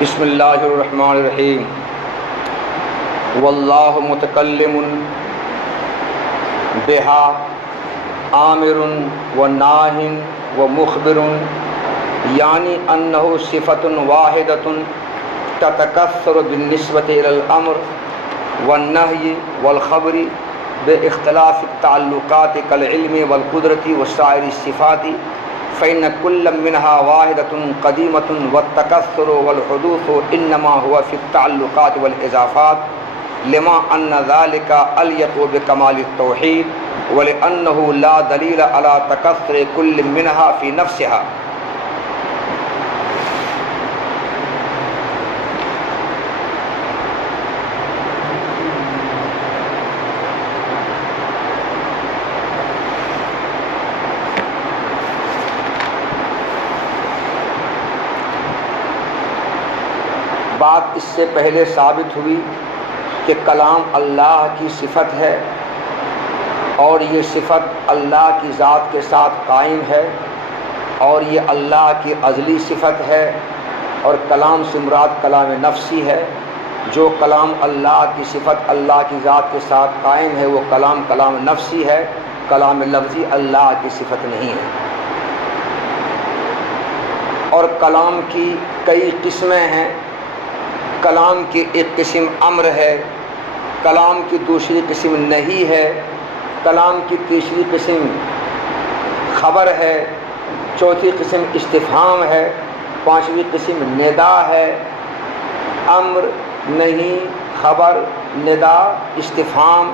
بسم اللہ الرحمن الرحیم واللہ متکلم بہا آمر و ناہ و مخبر یعنی انہ صفت واحدۃ تتکثر بالنسبۃ الی الامر والنہی والخبر باختلاف التعلقات کالعلم والقدرۃ وسائر الصفات فإن كل منها واحدة قديمة والتكثر والحدوث إنما هو في التعلقات والإضافات لما أن ذلك أليق بكمال التوحيد ولأنه لا دليل على تكثر كل منها في نفسها. بات اس سے پہلے ثابت ہوئی کہ کلام اللہ کی صفت ہے اور یہ صفت اللہ کی ذات کے ساتھ قائم ہے اور یہ اللہ کی ازلی صفت ہے اور کلام سے مراد کلام نفسی ہے. جو کلام اللہ کی صفت اللہ کی ذات کے ساتھ قائم ہے وہ کلام نفسی ہے، کلام لفظی اللہ کی صفت نہیں ہے. اور کلام کی کئی قسمیں ہیں. کلام کی ایک قسم امر ہے، کلام کی دوسری قسم نہیں ہے، کلام کی تیسری قسم خبر ہے، چوتھی قسم استفہام ہے، پانچویں قسم ندا ہے. امر، نہیں، خبر، ندا، استفہام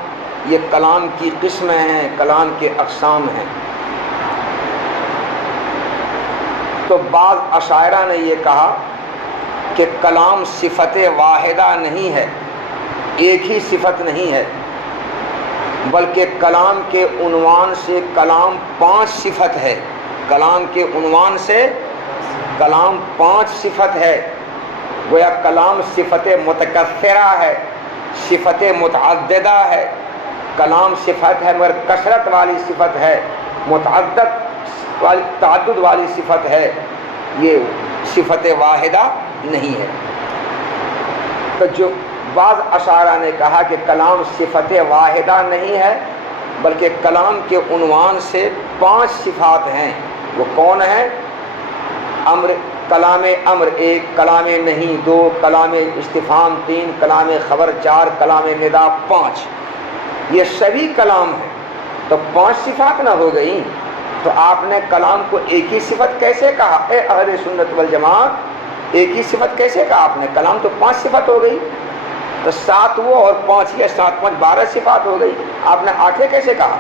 یہ کلام کی قسمیں ہیں، کلام کے اقسام ہیں. تو بعض اشاعرہ نے یہ کہا کہ کلام صفت واحدہ نہیں ہے، ایک ہی صفت نہیں ہے، بلکہ کلام کے عنوان سے کلام 5 صفت ہے. کلام کے عنوان سے کلام 5 صفت ہے. گویا کلام صفت متکثرہ ہے، صفت متعددہ ہے. کلام صفت ہے مگر کثرت والی صفت ہے، تعدد والی صفت ہے، یہ صفت واحدہ نہیں ہے. تو جو بعض اشاعرہ نے کہا کہ کلام صفت واحدہ نہیں ہے بلکہ کلام کے عنوان سے 5 صفات ہیں. وہ کون ہیں؟ امر، کلام امر 1، کلام نہیں 2، کلام استفہام 3، کلام خبر 4، کلام ندا 5. یہ سبھی کلام ہیں تو 5 صفات نہ ہو گئی. تو آپ نے کلام کو ایک ہی صفت کیسے کہا؟ اے اہل سنت والجماعت، ایک ہی صفت کیسے کہا آپ نے؟ کلام تو 5 صفت ہو گئی. تو 7 وہ اور 5 یہ، 7 5 12 صفات ہو گئی. آپ نے 8 کیسے کہا؟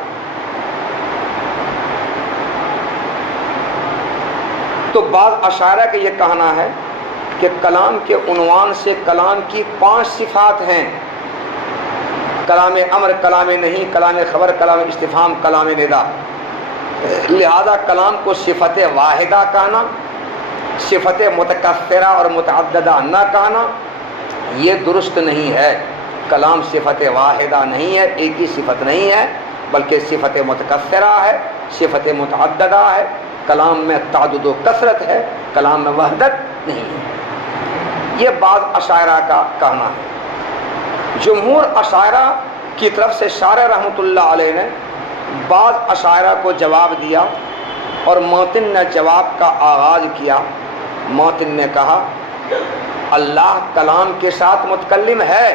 تو بعض اشاعرہ کا یہ کہنا ہے کہ کلام کے عنوان سے کلام کی 5 صفات ہیں. کلام امر، کلام نہیں، کلام خبر، کلام استفہام، کلام ندا. لہذا کلام کو صفت واحدہ کہنا، صفت متکثرہ اور متعددہ نہ کہنا یہ درست نہیں ہے. کلام صفت واحدہ نہیں ہے، ایک ہی صفت نہیں ہے بلکہ صفت متکثرہ ہے، صفت متعددہ ہے. کلام میں تعدد و کثرت ہے، کلام میں وحدت نہیں ہے. یہ بعض اشاعرہ کا کہنا ہے. جمہور اشاعرہ کی طرف سے شارح رحمۃ اللہ علیہ نے بعض اشاعرہ کو جواب دیا اور ماتن نے جواب کا آغاز کیا. ماتن نے کہا اللہ کلام کے ساتھ متکلم ہے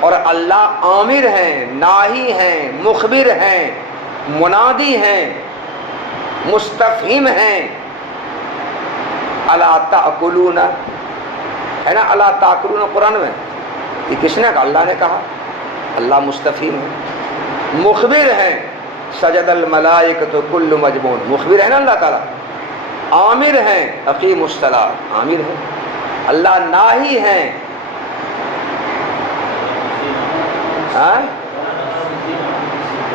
اور اللہ آمر ہیں، ناہی ہیں، مخبر ہیں، منادی ہیں، مستفہم ہیں. الا تاکلون ہے نا، الا تاکلون قرآن میں یہ کس نے کہا؟ اللہ نے کہا. اللہ مستفہم ہے، مخبر ہیں. سجد الملائکۃ کل مجبون، مخبر ہے نا اللہ تعالیٰ. آمر ہیں، اقیم الصلاۃ، آمر ہیں. اللہ ناہی ہیں،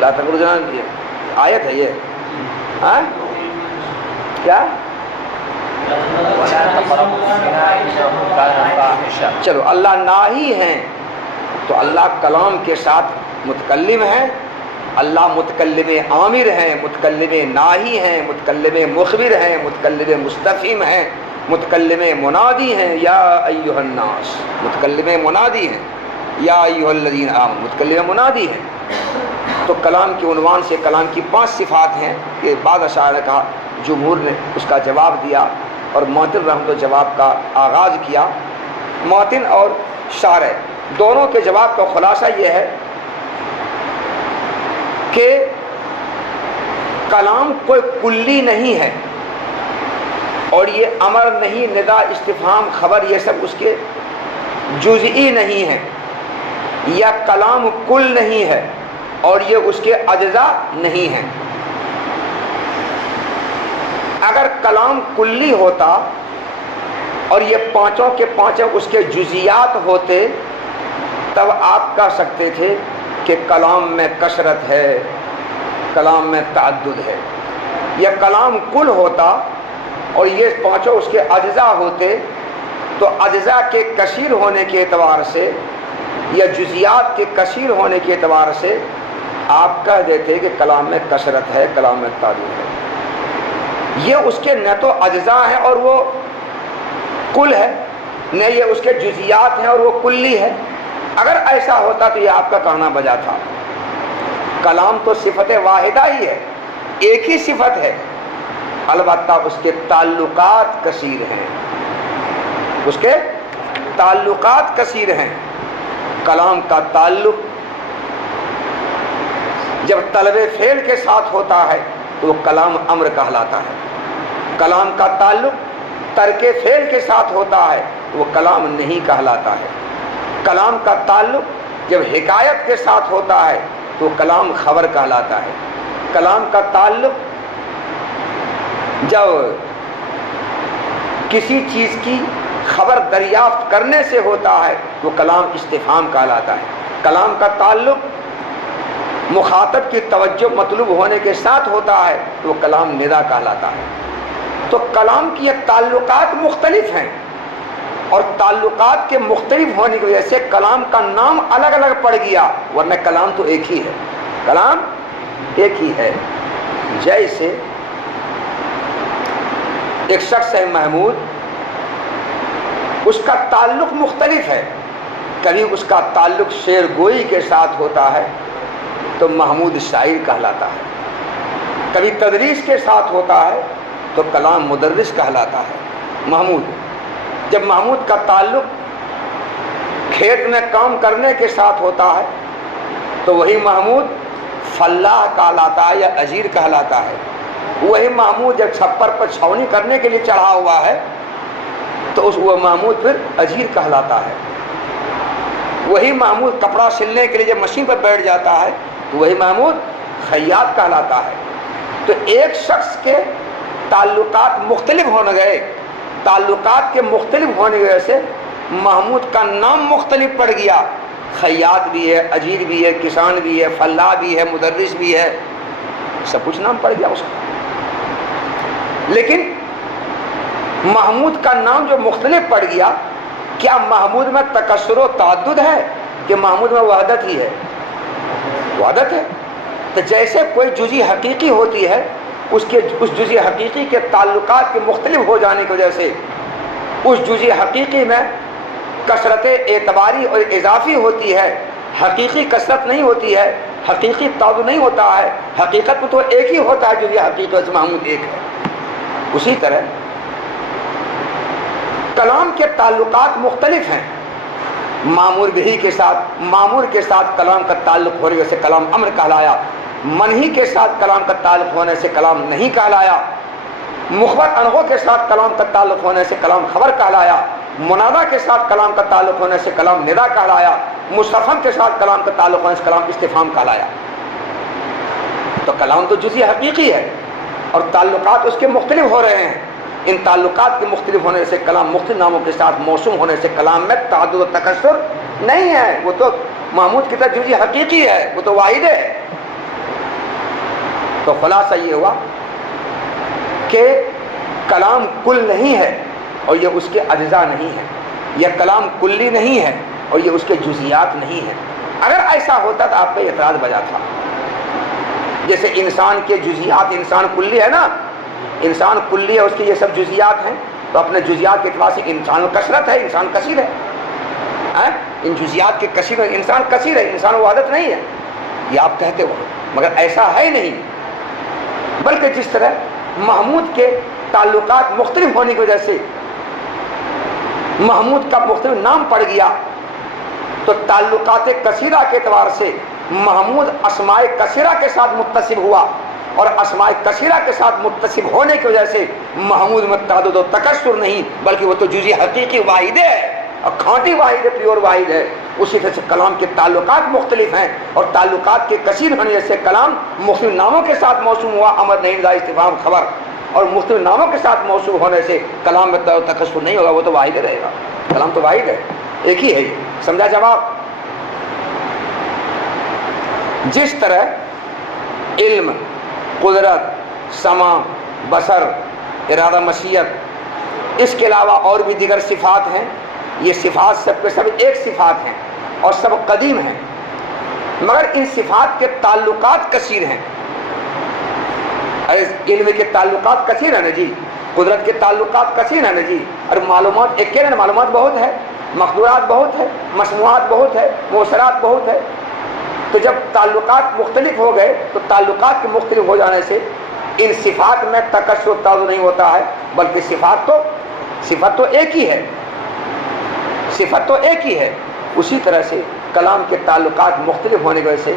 لا تقربوا الزنا، یہ آیت ہے. یہ کیا؟ چلو اللہ ناہی ہیں تو اللہ کلام کے ساتھ متکلم ہے. اللہ متکلم عامر ہیں، متکلم ناہی ہیں، متکلم مخبر ہیں، متکلم مستفہم ہیں. متکلم منادی ہیں یا ایھا الناس، متکلم منادی ہیں، یا ایھا الذین آمنوا متکلم منادی ہیں۔ تو کلام کے عنوان سے کلام کی 5 صفات ہیں، یہ بعض اشاعرہ کا جمہور نے اس کا جواب دیا اور معتن رحمۃ اللہ جواب کا آغاز کیا۔ معتن اور شارح دونوں کے جواب کا خلاصہ یہ ہے کہ کلام کوئی کلی نہیں ہے، اور یہ امر نہیں، ندا، استفہام، خبر، یہ سب اس کے جزئی نہیں ہے، یا کلام کل نہیں ہے اور یہ اس کے اجزاء نہیں ہیں۔ اگر کلام کلی ہوتا اور یہ پانچوں کے پانچوں اس کے جزیات ہوتے تب آپ کہہ سکتے تھے کہ کلام میں کثرت ہے، کلام میں تعدد ہے۔ یا کلام کل ہوتا اور یہ پانچوں اس کے اجزاء ہوتے تو اجزاء کے کثیر ہونے کے اعتبار سے یا جزیات کے کثیر ہونے کے اعتبار سے آپ کہہ دیتے کہ کلام میں کثرت ہے، کلام میں تعدد ہے۔ یہ اس کے نہ تو اجزاء ہیں اور وہ کل ہے، نہ یہ اس کے جزیات ہیں اور وہ کلی ہے۔ اگر ایسا ہوتا تو یہ آپ کا کہنا بجا تھا۔ کلام تو صفت واحدہ ہی ہے، ایک ہی صفت ہے، البتہ اس کے تعلقات کثیر ہیں، اس کے تعلقات کثیر ہیں۔ کلام کا تعلق جب طلب فعل کے ساتھ ہوتا ہے تو وہ کلام امر کہلاتا ہے، کلام کا تعلق ترک فعل کے ساتھ ہوتا ہے تو وہ کلام نہیں کہلاتا ہے، کلام کا تعلق جب حکایت کے ساتھ ہوتا ہے تو کلام خبر کہلاتا ہے، کلام کا تعلق جب کسی چیز کی خبر دریافت کرنے سے ہوتا ہے تو کلام استفہام کہلاتا ہے، کلام کا تعلق مخاطب کی توجہ مطلوب ہونے کے ساتھ ہوتا ہے تو وہ کلام ندا کہلاتا ہے۔ تو کلام کی یہ تعلقات مختلف ہیں، اور تعلقات کے مختلف ہونے کی وجہ سے کلام کا نام الگ الگ پڑ گیا، ورنہ کلام تو ایک ہی ہے، کلام ایک ہی ہے۔ جیسے ایک شخص ہے محمود، اس کا تعلق مختلف ہے، کبھی اس کا تعلق شعر گوئی کے ساتھ ہوتا ہے تو محمود شاعر کہلاتا ہے، کبھی تدریس کے ساتھ ہوتا ہے تو کلام مدرس کہلاتا ہے۔ محمود جب محمود کا تعلق کھیت میں کام کرنے کے ساتھ ہوتا ہے تو وہی محمود فلاح کہلاتا ہے یا اجیر کہلاتا ہے، وہی محمود جب چھپر پر چھاؤنی کرنے کے لیے چڑھا ہوا ہے تو وہ محمود پھر اجیر کہلاتا ہے، وہی محمود کپڑا سلنے کے لیے جب مشین پر بیٹھ جاتا ہے تو وہی محمود خیاط کہلاتا ہے۔ تو ایک شخص کے تعلقات مختلف ہونے گئے، تعلقات کے مختلف ہونے کی وجہ سے محمود کا نام مختلف پڑ گیا، خیاط بھی ہے، اجیر بھی ہے، کسان بھی ہے، فلاح بھی ہے، مدرس بھی ہے، سب کچھ نام پڑ گیا اس کا۔ لیکن محمود کا نام جو مختلف پڑ گیا، کیا محمود میں تکثر و تعدد ہے کہ محمود میں وحدت ہی ہے؟ وحدت ہے۔ تو جیسے کوئی جزی حقیقی ہوتی ہے، اس جزی حقیقی کے تعلقات کے مختلف ہو جانے کی وجہ سے اس جزی حقیقی میں کثرت اعتباری اور اضافی ہوتی ہے، حقیقی کثرت نہیں ہوتی ہے، حقیقی تعدد نہیں ہوتا ہے، حقیقت میں تو ایک ہی ہوتا ہے، جزی حقیقت محمود ایک ہے۔ اسی طرح کلام کے تعلقات مختلف ہیں، مامور بہی کے ساتھ کلام کا تعلق ہونے سے کلام امر کہلایا، منہی کے ساتھ کلام کا تعلق ہونے سے کلام نہیں کہلایا، مخبر عنہ کے ساتھ کلام کا تعلق ہونے سے کلام خبر کہلایا، منادا کے ساتھ کلام کا تعلق ہونے سے کلام ندا کہلایا، مستفہم کے ساتھ کلام کا تعلق ہونے سے کلام استفہام کہلایا۔ تو کلام تو جزئی حقیقی ہے اور تعلقات اس کے مختلف ہو رہے ہیں، ان تعلقات کے مختلف ہونے سے کلام مختلف ناموں کے ساتھ موسوم ہونے سے کلام میں تعدد و تکثر نہیں ہے، وہ تو محمود کی طرح جزئی حقیقی ہے، وہ تو واحد ہے۔ تو خلاصہ یہ ہوا کہ کلام کل نہیں ہے اور یہ اس کے اجزاء نہیں ہے، یہ کلام کلی نہیں ہے اور یہ اس کے جزیات نہیں ہے۔ اگر ایسا ہوتا تو آپ کا اعتراض بجا تھا، جیسے انسان کے جزیات، انسان کلی ہے نا، انسان کلی ہے، اس کے یہ سب جزیات ہیں، تو اپنے جزیات کے اعتبار سے انسان کثرت ہے، انسان کثیر ہے، ان جزیات کے کثیر ہے، انسان کثیر ہے، انسان وحدت نہیں ہے، یہ آپ کہتے ہو، مگر ایسا ہے نہیں، بلکہ جس طرح محمود کے تعلقات مختلف ہونے کی وجہ سے محمود کا مختلف نام پڑ گیا، تو تعلقات کثیرہ کے اعتبار سے محمود اسماء کثیرہ کے ساتھ متصف ہوا، اور اسماء کثیرہ کے ساتھ متصف ہونے کی وجہ سے محمود میں تعدد و تکثر نہیں، بلکہ وہ تو جزئی حقیقی واحد ہے اور کھانٹی واحد ہے، پیور واحد ہے۔ اسی طرح سے کلام کے تعلقات مختلف ہیں، اور تعلقات کے کثیر ہونے سے کلام مختلف ناموں کے ساتھ موسوم ہوا، امر نہیں لا استفہام خبر، اور مختلف ناموں کے ساتھ موصوف ہونے سے کلام میں تکثر نہیں ہوگا، وہ تو واحد رہے گا، کلام تو واحد ہے، ایک ہی ہے۔ یہ سمجھا جواب؟ جس طرح علم، قدرت، سمع، بصر، ارادہ، مشیت، اس کے علاوہ اور بھی دیگر صفات ہیں، یہ صفات سب کے سب ایک صفات ہیں اور سب قدیم ہیں، مگر ان صفات کے تعلقات کثیر ہیں۔ علم کے تعلقات کثیر ہیں نا جی، قدرت کے تعلقات کثیر ہیں نا جی، اور معلومات ایک کہہ رہے ہیں، معلومات بہت ہے، مقدورات بہت ہے، مسموعات بہت ہے، موثرات بہت ہے۔ تو جب تعلقات مختلف ہو گئے تو تعلقات کے مختلف ہو جانے سے ان صفات میں تکثر تعدد نہیں ہوتا ہے، بلکہ صفت تو ایک ہی ہے، صفت تو ایک ہی ہے۔ اسی طرح سے کلام کے تعلقات مختلف ہونے کی وجہ سے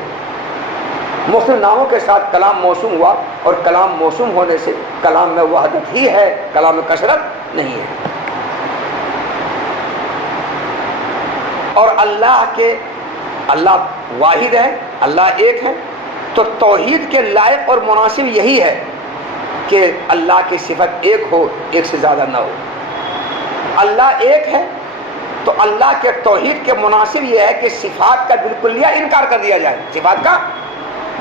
مختلف ناموں کے ساتھ کلام موسوم ہوا، اور کلام موسوم ہونے سے کلام میں وحدت ہی ہے، کلام میں کثرت نہیں ہے۔ اور اللہ واحد ہے، اللہ ایک ہے، تو توحید کے لائق اور مناسب یہی ہے کہ اللہ کی صفت ایک ہو، ایک سے زیادہ نہ ہو۔ اللہ ایک ہے تو اللہ کے توحید کے مناسب یہ ہے کہ صفات کا بالکلیہ انکار کر دیا جائے، صفات کا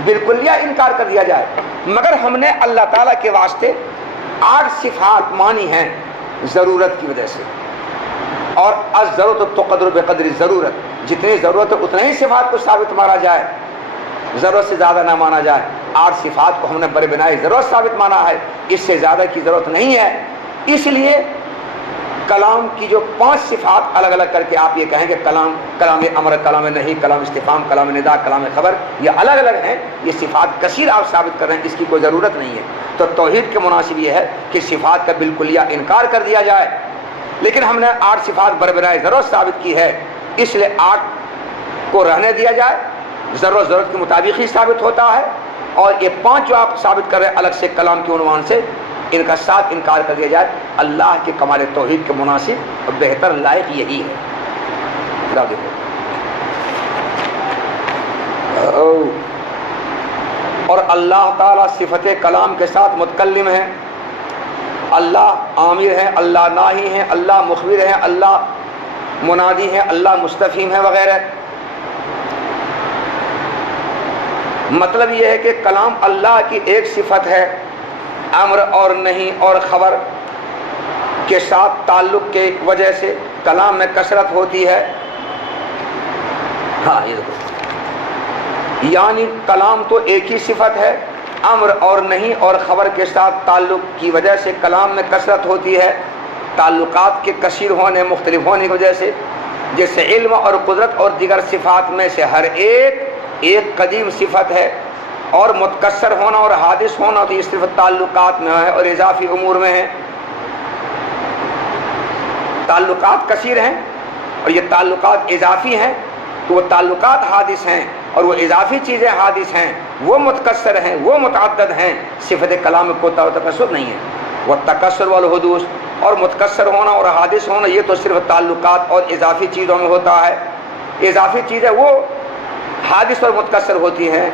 بالکلیہ انکار کر دیا جائے۔ مگر ہم نے اللہ تعالیٰ کے واسطے 8 صفات مانی ہیں ضرورت کی وجہ سے، اور الضرورت تقدر بقدر ضرورت، جتنی ضرورت ہے اتنے ہی صفات کو ثابت مانا جائے، ضرورت سے زیادہ نہ مانا جائے۔ 8 صفات کو ہم نے بر بنائے ضرورت ثابت مانا ہے، اس سے زیادہ کی ضرورت نہیں ہے۔ اس لیے کلام کی جو 5 صفات الگ الگ کر کے آپ یہ کہیں کہ کلام امر، کلام نہیں، کلام استفہام، کلام ندا، کلام خبر، یہ الگ الگ ہیں، یہ صفات کثیر آپ ثابت کر رہے ہیں، اس کی کوئی ضرورت نہیں ہے۔ تو توحید کے مناسب یہ ہے کہ صفات کا بالکلیہ انکار کر دیا جائے، لیکن ہم نے 8 صفات بربرائے ضرورت ثابت کی ہے، اس لیے 8 کو رہنے دیا جائے، ضرورت کے مطابق ہی ثابت ہوتا ہے، اور یہ 5 جو آپ ثابت کر رہے ہیں الگ سے کلام کے عنوان سے، ان کا ساتھ انکار کر دیا جائے۔ اللہ کے کمال توحید کے مناسب اور بہتر لائق یہی ہے۔ اور اللہ تعالیٰ صفت کلام کے ساتھ متکلم ہے، اللہ عامر ہے، اللہ ناہی ہے، اللہ مخبر ہے، اللہ منادی ہے، اللہ مستفہم ہے وغیرہ۔ مطلب یہ ہے کہ کلام اللہ کی ایک صفت ہے، امر اور نہیں اور خبر کے ساتھ تعلق کے وجہ سے کلام میں کثرت ہوتی ہے۔ ہاں یہ دیکھو، یعنی کلام تو ایک ہی صفت ہے، امر اور نہیں اور خبر کے ساتھ تعلق کی وجہ سے کلام میں کثرت ہوتی ہے، تعلقات کے کثیر ہونے، مختلف ہونے کی وجہ سے، جیسے علم اور قدرت اور دیگر صفات میں سے ہر ایک قدیم صفت ہے، اور متکثر ہونا اور حادث ہونا تو یہ صرف تعلقات میں ہے اور اضافی امور میں ہے۔ تعلقات کثیر ہیں اور یہ تعلقات اضافی ہیں، تو وہ تعلقات حادث ہیں اور وہ اضافی چیزیں حادث ہیں، وہ متکثر ہیں، وہ متعدد ہیں۔ صفت کلام میں کوئی تکثر نہیں ہے، وہ تکثر والحدوث اور متکثر ہونا اور حادث ہونا یہ تو صرف تعلقات اور اضافی چیزوں میں ہوتا ہے۔ اضافی چیزیں وہ حادث اور متکثر ہوتی ہیں،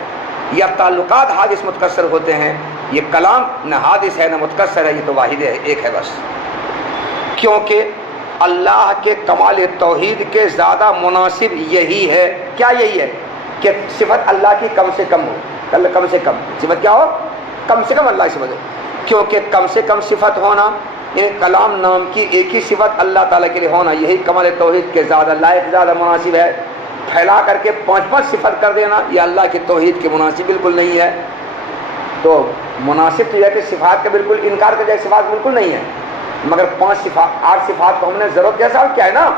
یا تعلقات حادث متکثر ہوتے ہیں۔ یہ کلام نہ حادث ہے نہ متکثر ہے، یہ تو واحد ہے، ایک ہے بس، کیونکہ اللہ کے کمال توحید کے زیادہ مناسب یہی ہے۔ کیا یہی ہے؟ کہ صفت اللہ کی کم سے کم ہو، کم سے کم صفت کیا ہو؟ کم سے کم اللہ کی صفت ہو، کیونکہ کم سے کم صفت ہونا، کلام نام کی ایک ہی صفت اللہ تعالیٰ کے لیے ہونا، یہی کمال توحید کے زیادہ لائق، زیادہ مناسب ہے۔ پھیلا کر کے 5 صفت کر دینا یہ اللہ کی توحید کے مناسب بالکل نہیں ہے۔ تو مناسب تو یہ ہے کہ صفات کا بالکل انکار کر جائے، صفات بالکل نہیں ہے، مگر 8 صفات کو ہم نے ضرورت کے ساتھ کیا ہے نا،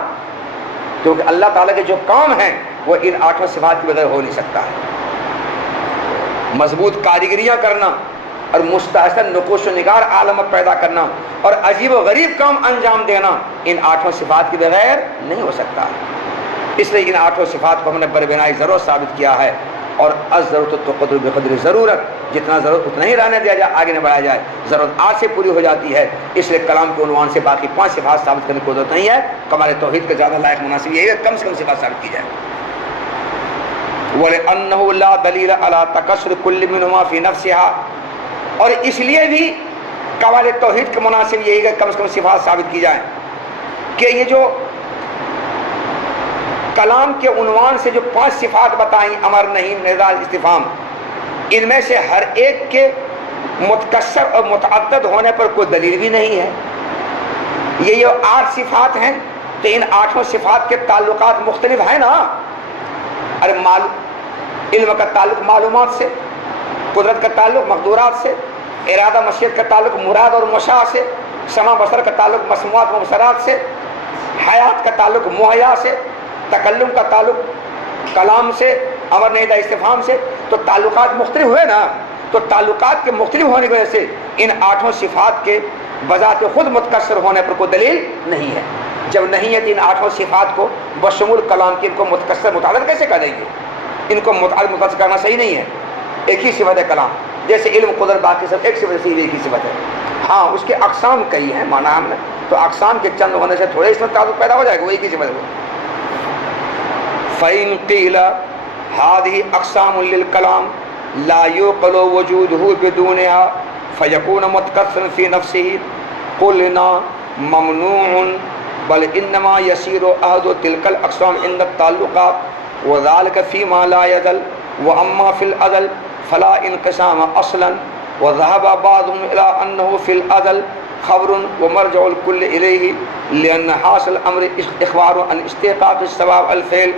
کیونکہ اللہ تعالیٰ کے جو کام ہیں وہ ان 8 صفات کے بغیر ہو نہیں سکتا ہے۔ مضبوط کاریگریاں کرنا اور مستحسن نقوش و نگار عالمت پیدا کرنا اور عجیب و غریب کام انجام دینا ان 8 صفات کے بغیر نہیں ہو سکتا ہے۔ اس لیے ان 8 صفات کو ہم نے بربنائی ضرورت ثابت کیا ہے، اور الضرورت تقتضی بقدر ضرورت، جتنا ضرورت اتنا ہی رہنے دیا جائے، آگے نہ بڑھایا جائے۔ ضرورت 8 سے پوری ہو جاتی ہے، اس لیے کلام کے عنوان سے باقی 5 صفات ثابت کرنے کی ضرورت نہیں ہے۔ کمال توحید کے زیادہ لائق مناسب یہی ہے کم سے کم صفات ثابت کی جائے۔ وَلِأَنَّهُ لَا دَلِيلَ عَلَىٰ تَكَسُّرِ كُلِّ مِنْهُمَا فِي نَفْسِهَا، اور اس لیے بھی کمال توحید کے مناسب یہی ہے کم سے کم صفات ثابت کی جائیں کہ یہ جو کلام کے عنوان سے جو 5 صفات بتائیں، امر، نہیں، ندا، استفہام، ان میں سے ہر ایک کے متکثر اور متعدد ہونے پر کوئی دلیل بھی نہیں ہے۔ یہ جو 8 صفات ہیں تو ان 8 صفات کے تعلقات مختلف ہیں نا۔ ارے علم کا تعلق معلومات سے، قدرت کا تعلق مقدورات سے، ارادہ مشیت کا تعلق مراد اور مشاء سے، سمع بصر کا تعلق مسموعات و مبصرات سے، حیات کا تعلق مہیا سے، تکلم کا تعلق کلام سے، امر، نہی، استفہام سے، تو تعلقات مختلف ہوئے نا۔ تو تعلقات کے مختلف ہونے کی وجہ سے ان 8 صفات کے بذات خود متکثر ہونے پر کوئی دلیل نہیں ہے۔ جب نہیں ہے تو ان 8 صفات کو بشمول کلام کے ان کو متکثر متعدد کیسے کہہ دیں گے؟ ان کو متعدد متکثر کرنا صحیح نہیں ہے۔ ایک ہی صفت ہے کلام، جیسے علم، قدرت، باقی سب ایک صفت سے ایک ہی صفت ہے۔ ہاں اس کے اقسام کئی ہیں، مانا ہم نے تو اقسام کے چند ہونے سے تھوڑے اس میں تعلق پیدا ہو جائے گا، وہ ایک ہی صفت ہے۔ فَإِن قِيلَ هَذِهِ أَقْسَامٌ لِلْكَلَامِ لَا يُعْقَلُ وُجُودُهُ بِدُونِهَا فَيَكُونُ مُتَكَثِّرًا فِي نَفْسِهِ قُلْنَا مَمْنُوعٌ بل انما يسير احد تلك الاقسام عند التعلقات وذلك فيما لا يزل واما في الازل فلا انقسام اصلا وذهب بعضهم الى انه في الازل خبر ومرجع الكل اليه لان حاصل الامر اخبار عن استحقاق الثواب الفعل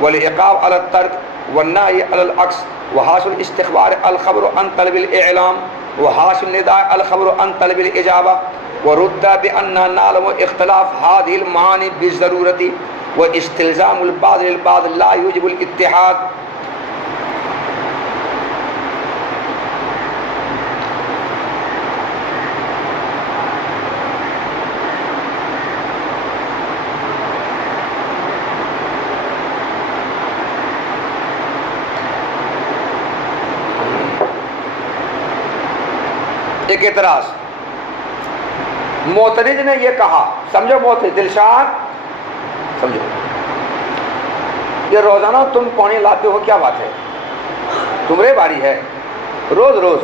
والعقاب على الترك والنهي على العكس وحاصل الاستخبار الخبر عن طلب الاعلام وحاصل النداء الخبر عن طلب الاجابه ورد بأن نعلم اختلاف هذه المعاني بالضرورة واستلزام البعض للبعض لا يوجب الاتحاد۔ ایک اعتراض، معترض نے یہ کہا، سمجھو معترض دلشاد سمجھو، یہ روزانہ تم پانی لاتے ہو کیا بات ہے؟ تمہرے باری ہے روز روز۔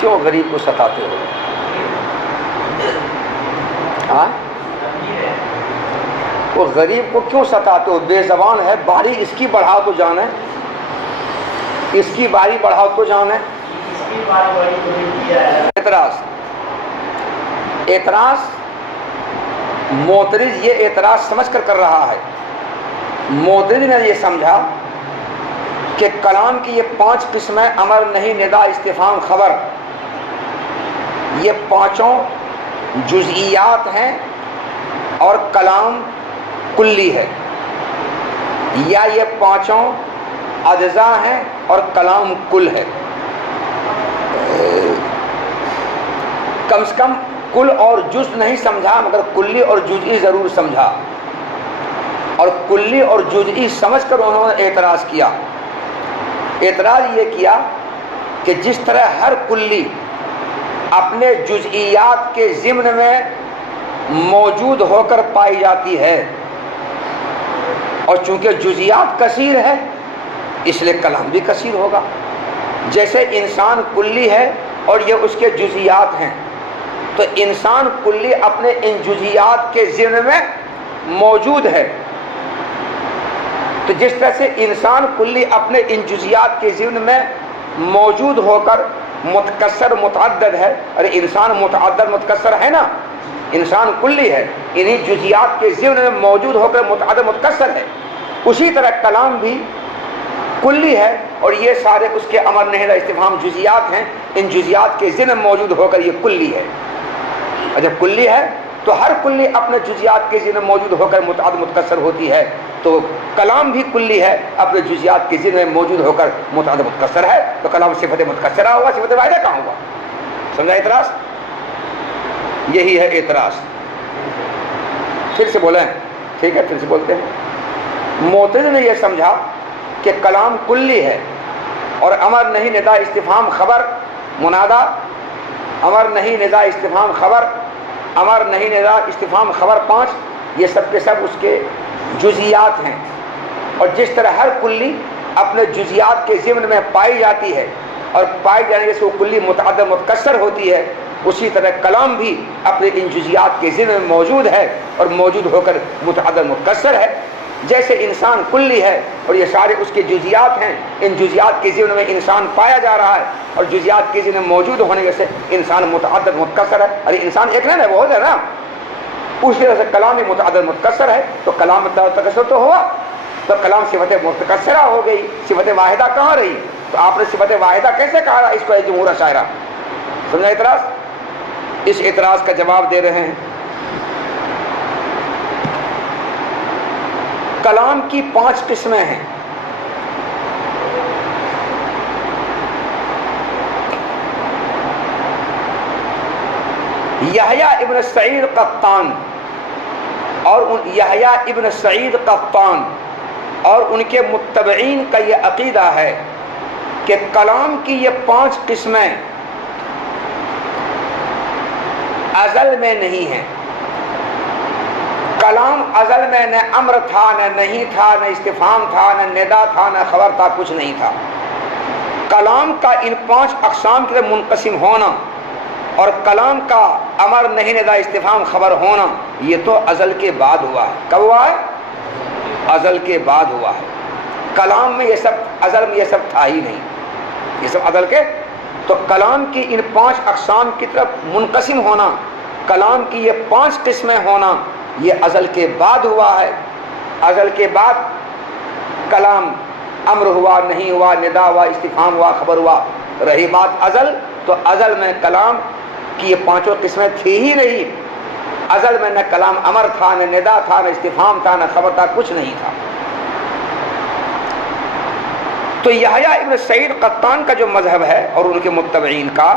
کیوں غریب کو ستاتے ہو؟ ہاں وہ غریب کو کیوں ستاتے ہو؟ بے زبان ہے، باری اس کی بڑھا تو جانے، اس کی باری بڑھا تو جانے۔ اعتراض معترض یہ اعتراض سمجھ کر رہا ہے۔ معترض نے یہ سمجھا کہ کلام کی یہ 5 قسمیں، امر، نہی، ندا، استفہام، خبر، یہ 5 جزئیات ہیں اور کلام کلی ہے، یا یہ 5 اجزاء ہیں اور کلام کل ہے۔ کم سے کم کل اور جز نہیں سمجھا مگر کلی اور جزئی ضرور سمجھا، اور کلی اور جزئی سمجھ کر انہوں نے اعتراض کیا۔ اعتراض یہ کیا کہ جس طرح ہر کلی اپنے جزئیات کے ضمن میں موجود ہو کر پائی جاتی ہے، اور چونکہ جزئیات کثیر ہے اس لیے کلام بھی کثیر ہوگا۔ جیسے انسان کلی ہے اور یہ اس کے جزئیات ہیں، تو انسان کلی اپنے ان جزئیات کے ضمن میں موجود ہے، تو جس طرح سے انسان کلی اپنے ان جزئیات کے ضمن میں موجود ہو کر متکثر متعدد ہے، ارے انسان متعدد متکثر ہے نا، انسان کلی ہے، انہی جزیات کے ضمن میں موجود ہو کر متعدد متکثر ہے. اسی طرح کلام بھی کلی ہے اور یہ سارے اس کے امر نہی استفہام جزیات ہیں، ان جزیات کے ضمن میں موجود ہو کر یہ کلی ہے. اور جب کلی ہے تو ہر کلی اپنے جزیات کے ضمن میں موجود ہو کر متعدد متکثر ہوتی ہے، تو کلام بھی کلی ہے، اپنے جزیات کے ضمن میں موجود ہو کر متعدد متکثر ہے. تو کلام صفت متکثرہ ہوا، صفت واحدہ کہاں ہوا؟ سمجھا اعتراض؟ یہی ہے اعتراض. پھر سے بولیں، ٹھیک ہے پھر سے بولتے ہیں. معتزلہ نے یہ سمجھا کہ کلام کلی ہے اور امر نہیں ندا استفہام خبر منادا، امر نہیں ندا استفہام خبر، امر نہیں ندا استفہام خبر 5، یہ سب کے سب اس کے جزیات ہیں. اور جس طرح ہر کلی اپنے جزیات کے ضمن میں پائی جاتی ہے اور پائی جانے سے وہ کلی متعدد متکثر ہوتی ہے، اسی طرح کلام بھی اپنے ان جزیات کے ضمن میں موجود ہے اور موجود ہو کر متعدد متکثر ہے. جیسے انسان کلی ہے اور یہ سارے اس کے جزیات ہیں، ان جزیات کے ضمن میں انسان پایا جا رہا ہے اور جزیات کے ضمن میں موجود ہونے سے انسان متعدد متکثر ہے. ارے انسان ایک نہیں ہے، بہت ہے نا. اسی طرح سے کلام بھی متعدد متکثر ہے، تو کلام متکثر تو ہوا، تو کلام صفت متکثرہ ہو گئی، صفت واحدہ کہاں رہی؟ تو آپ نے صفت واحدہ کیسے کہا؟ اس کو جمہور شاعرہ. سمجھا اعتراض؟ اس اعتراض کا جواب دے رہے ہیں. کلام کی 5 قسمیں ہیں. یحییٰ ابن سعید قطان اور یحییٰ ابن سعید قطان اور ان کے متبعین کا یہ عقیدہ ہے کہ کلام کی یہ 5 قسمیں ازل میں نہیں ہیں. کلام ازل میں نہ امر تھا، نہ نہیں تھا، نہ استفہام تھا، نہ ندا تھا، نہ خبر تھا، کچھ نہیں تھا. کلام کا ان 5 اقسام کے منقسم ہونا اور کلام کا امر نہیں ندا استفہام خبر ہونا یہ تو ازل کے بعد ہوا ہے. کب ہوا ہے؟ ازل کے بعد ہوا ہے. کلام میں یہ سب، ازل میں یہ سب تھا ہی نہیں، یہ سب ازل کے. تو کلام کی ان 5 اقسام کی طرف منقسم ہونا، کلام کی یہ 5 قسمیں ہونا یہ ازل کے بعد ہوا ہے. ازل کے بعد کلام امر ہوا، نہیں ہوا، ندا ہوا، استفہام ہوا، خبر ہوا. رہی بات ازل، تو ازل میں کلام کی یہ 5 قسمیں تھی ہی نہیں. ازل میں نہ کلام امر تھا، نہ ندا تھا، نہ استفہام تھا، نہ خبر تھا، کچھ نہیں تھا. تو یحییٰ ابن سعید قطان کا جو مذہب ہے اور ان کے متبعین کا،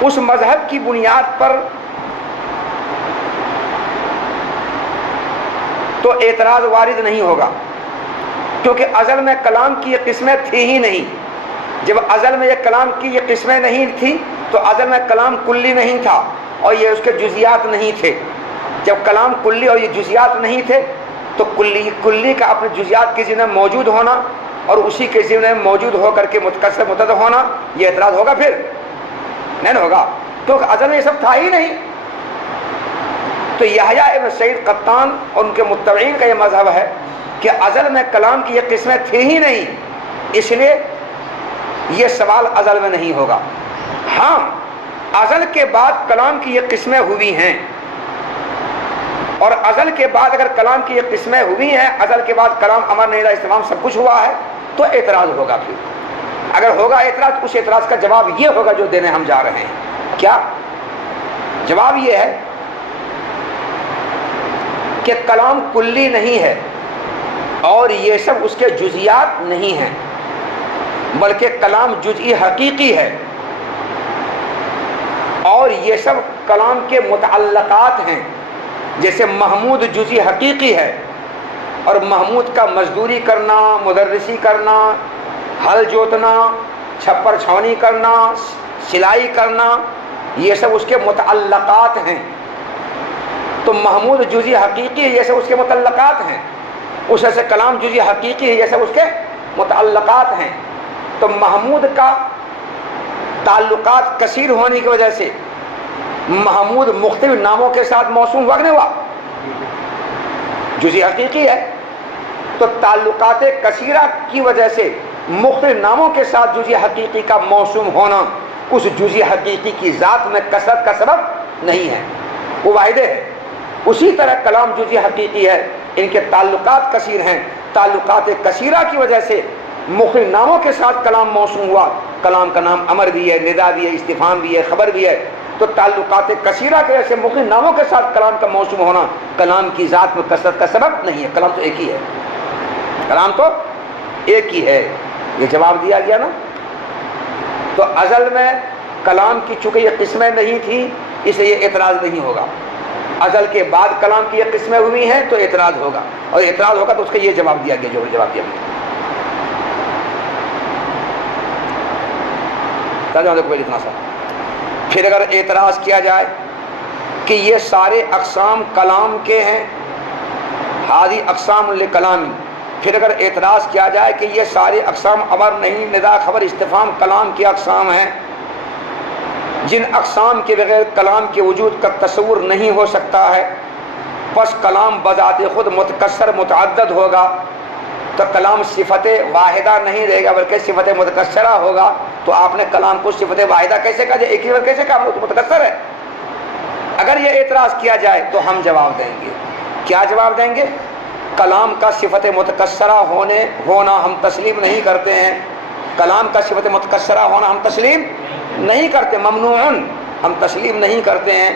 اس مذہب کی بنیاد پر تو اعتراض وارد نہیں ہوگا، کیونکہ ازل میں کلام کی یہ قسمیں تھی ہی نہیں. جب ازل میں یہ کلام کی یہ قسمیں نہیں تھی تو ازل میں کلام کلی نہیں تھا اور یہ اس کے جزیات نہیں تھے. جب کلام کلی اور یہ جزیات نہیں تھے تو کلی کا اپنے جزیات کے ضمن میں موجود ہونا اور اسی کے ضمن میں موجود ہو کر کے متکثر متعدد ہونا، یہ اعتراض ہوگا؟ پھر نہیں ہوگا، کیونکہ ازل میں یہ سب تھا ہی نہیں. تو یحییٰ ابن سعید قطان اور ان کے متبعین کا یہ مذہب ہے کہ ازل میں کلام کی یہ قسمیں تھی ہی نہیں، اس لیے یہ سوال ازل میں نہیں ہوگا. ہاں ازل کے بعد کلام کی یہ قسمیں ہوئی ہیں، اور ازل کے بعد اگر کلام کی یہ قسمیں ہوئی ہیں، ازل کے بعد کلام امر نہیں استفہام سب کچھ ہوا ہے، تو اعتراض ہوگا. پھر اگر ہوگا اعتراض، اس اعتراض کا جواب یہ ہوگا جو دینے ہم جا رہے ہیں. کیا جواب؟ یہ ہے کہ کلام کلی نہیں ہے اور یہ سب اس کے جزیات نہیں ہیں، بلکہ کلام جزئی حقیقی ہے اور یہ سب کلام کے متعلقات ہیں. جیسے محمود جزئی حقیقی ہے اور محمود کا مزدوری کرنا، مدرسی کرنا، ہل جوتنا، چھپر چھاونی کرنا، سلائی کرنا، یہ سب اس کے متعلقات ہیں. تو محمود جزئی حقیقی ہے، یہ سب اس کے متعلقات ہیں. اس سے کلام جزئی حقیقی ہے، یہ سب اس کے متعلقات ہیں. تو محمود کا تعلقات کثیر ہونے کی وجہ سے محمود مختلف ناموں کے ساتھ موسوم وقت ہوا، جزئی حقیقی ہے. تو تعلقات کثیرہ کی وجہ سے مختلف ناموں کے ساتھ جزئی حقیقی کا موسوم ہونا اس جزئی حقیقی کی ذات میں کثرت کا سبب نہیں ہیں، وہ واحدے ہیں۔ اسی طرح کلام جزئی حقیقی ہے، ان کے تعلقات کثیر ہیں، تعلقات کثیرہ کی وجہ سے مختلف ناموں کے ساتھ کلام موسوم ہوا۔ کلام کا نام امر بھی ہے، ندا بھی ہے، استفہام بھی ہے، خبر بھی ہے۔ تو تعلقات کثیرہ کے وجہ سے مختلف ناموں کے ساتھ کلام کا موسوم ہونا کلام کی ذات میں کثرت کا سبب نہیں ہے۔ کلام تو ایک ہی ہے، کلام تو ایک ہی ہے۔ یہ جواب دیا گیا نا۔ تو ازل میں کلام کی چونکہ یہ قسمیں نہیں تھیں اس لیے یہ اعتراض نہیں ہوگا۔ ازل کے بعد کلام کی یہ قسمیں ہوئی ہیں تو اعتراض ہوگا، اور اعتراض ہوگا تو اس کا یہ جواب دیا گیا جو جواب دیا گیا۔ اتنا سا پھر اگر اعتراض کیا جائے کہ یہ سارے اقسام کلام کے ہیں، ہادی اقسام لکلامی، پھر اگر اعتراض کیا جائے کہ یہ سارے اقسام امر نہیں، ندا، خبر، استفہام کلام کے اقسام ہیں، جن اقسام کے بغیر کلام کے وجود کا تصور نہیں ہو سکتا ہے، پس کلام بذات خود متکثر متعدد ہوگا، تو کلام صفت واحدہ نہیں رہے گا بلکہ صفت متکثرہ ہوگا۔ تو آپ نے کلام کو صفت واحدہ کیسے کہا، ایک ہی بار کیسے کہا، تو متکثر ہے۔ اگر یہ اعتراض کیا جائے تو ہم جواب دیں گے، کیا جواب دیں گے؟ کلام کا صفت متکثرہ ہونا ہم تسلیم نہیں کرتے ہیں، کلام کا صفت متکثرہ ہونا ہم تسلیم نہیں کرتے، ممنوعن ہم تسلیم نہیں کرتے ہیں،